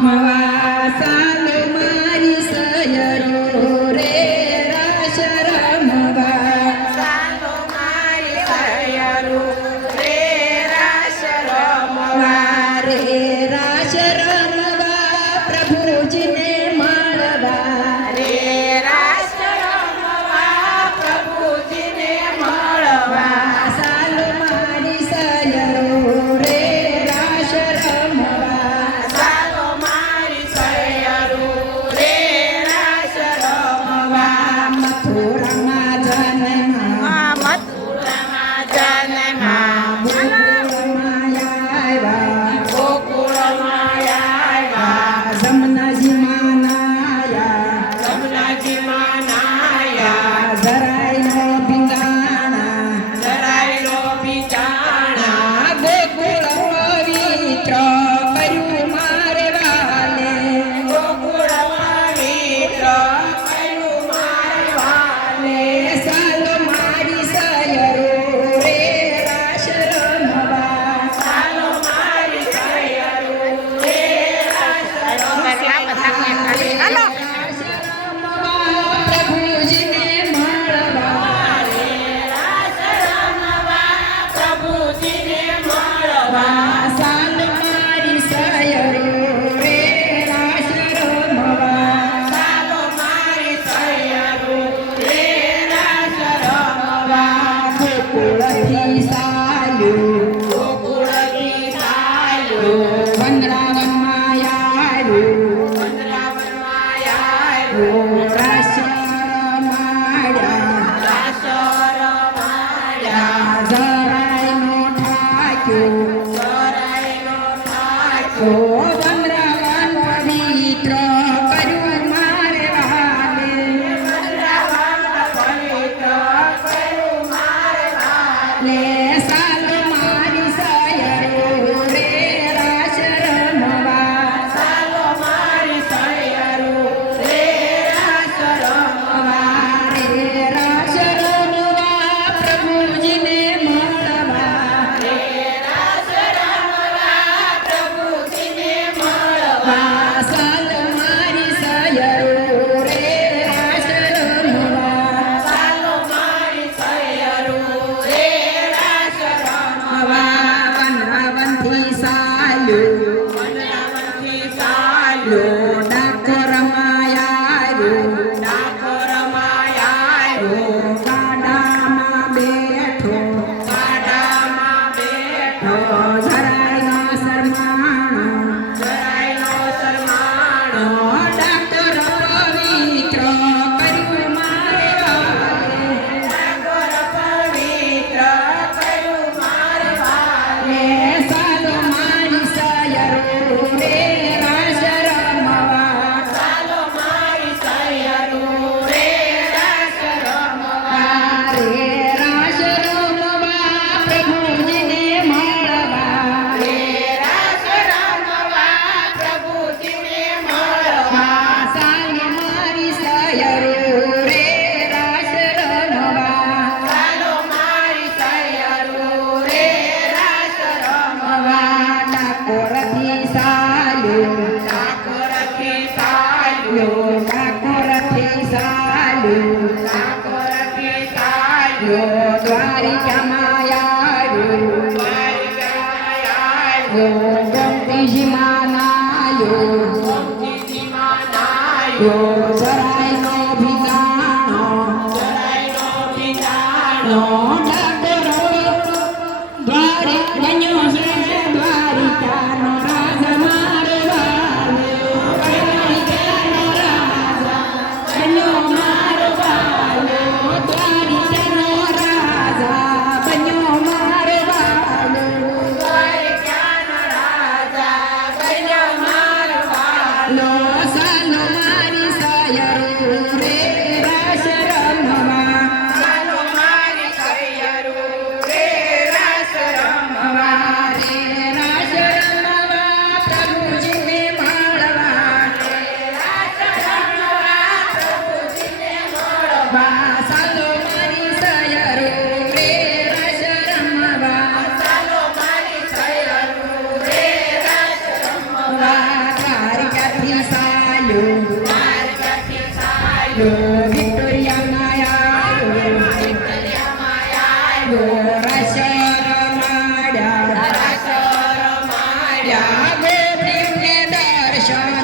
રમવા સાલો મારી સયરો રે રાસ રમવા સાલો મારી સયરો રે રાસ રમવા રે રાસ રમવા પ્રભુજીને મળવા રે રાસ રમવા પ્રભુજીને મળવા સાલો મારી સયરો રે રાસ રમવા સાલો મારી સયરો રે રાસ રમવા મથુરામાં જન્મા મથુરામાં જન્મા ગોકુળમાં આવ્યા ગોકુળમાં આવ્યા જમનાજીમાં નાયા જમનાજીમાં નાયા જરાયનો ભીંગાણા જરાયનો બિચાણા ગોકુળમાં વિચર કર્યું મારે વાલે ગોકુળમાં વિચર કર્યું મારે વાલે સાલો મારી સયરો રે રાસ રમવા સાલો મારી સયરો રે રાસ રમવા રાસ રમવા પ્રભુજીને મળવા રાસ રમવા પ્રભુજીને મળવા સાલો મારી સયરો રે રાસ રમવા સાલો મારી સયરો રે રાસ રમવા ગોકુળથી સાલ્યું ગોકુળથી ચાલ્યો વનરાવનમાં આવ્યું વનરાવનમાં આવ્યો રાસ રમાડ્યા રાસ રમાડ્યા જરાયનો ઠાક્યો જરાયનો ઓ ઠાક્યો વનરાવન પવિત્ર કર્યું મારે વાલે વનરાવન પવિત્ર કર્યું મારે વાલે લે સાલો મારી સયરો રે રાસ રમવા સાલો મારી સયરો રે રાસ રમવા રે રાસ રમવા પ્રભુજીને મળવા રે રાસ રમવા પ્રભુજીને મળવા સાલો મારી સયરો રે રાસ રમવા સાલો મારી સયરો રે રાસ રમવા વનરાવનથી સાલ્યું વનરાવનથી ચાલ્યો ડાકોરમાં આવ્યો ડાકોરમાં આવ્યો ગાડામાં બેઠો ગાડામાં બેઠો જરાયનો શરમાણો જરાયનો શરમાણો ડાકોર પવિત્ર કર્યું મારે વાલે ડાકોર પવિત્ર કર્યું મારે વાલે સાલો મારી સયરો રે રાસ રમવા સાલો મારી સયરો રે રાસ રમવા રે રાસ રમવા પ્રભુજીને મળવા રે રાસ રમવા પ્રભુજીને મળવા સાલો મારી સયરો રે રાસ રમવા સાલો મારી સયરો રે રાસ રમવા ડાકોરથી સાલ્યું ડાકોરથી ચાલ્યો ડાકોરથી સાલ્યું ડાકોરથી ચાલ્યો દ્વારિકામાં આવ્યું દ્વારિકામાં આવ્યો ગોમતીજીમાં નાયો ગોમતીજીમાં નાયો જરાયનો ભીંગાણો જરાયનો બિચારો દ્વારિકાનો રાજા મારે વાલે દ્વારિકાનો રાજા બન્યો મારો વાલો દ્વારિકાનો રાજા બન્યો મારો વાલો દ્વારિકાનો રાજા બન્યો મારો વાલો સાલો મારી સયરો રે રાસ રમવા સાલો મારી સયરો રે રાસ રમવા રે રાસ રમવા પ્રભુજીને મળવા રાસ રમવા પ્રભુજીને મળવા સાલો મારી સયરો રે રાસ રમવા સાલો મારી સયરો રે રાસ રમવા દ્વારિકા દ્વારકાથી સાલ્યું દ્વારકાથી સાલ્યો વિક્ટોરિયામાં આવ્યો વિક્ટોરિયામાં આવ્યો રાસ રમાડ્યા રાસ રમાડ્યા ગોપીને દર્શન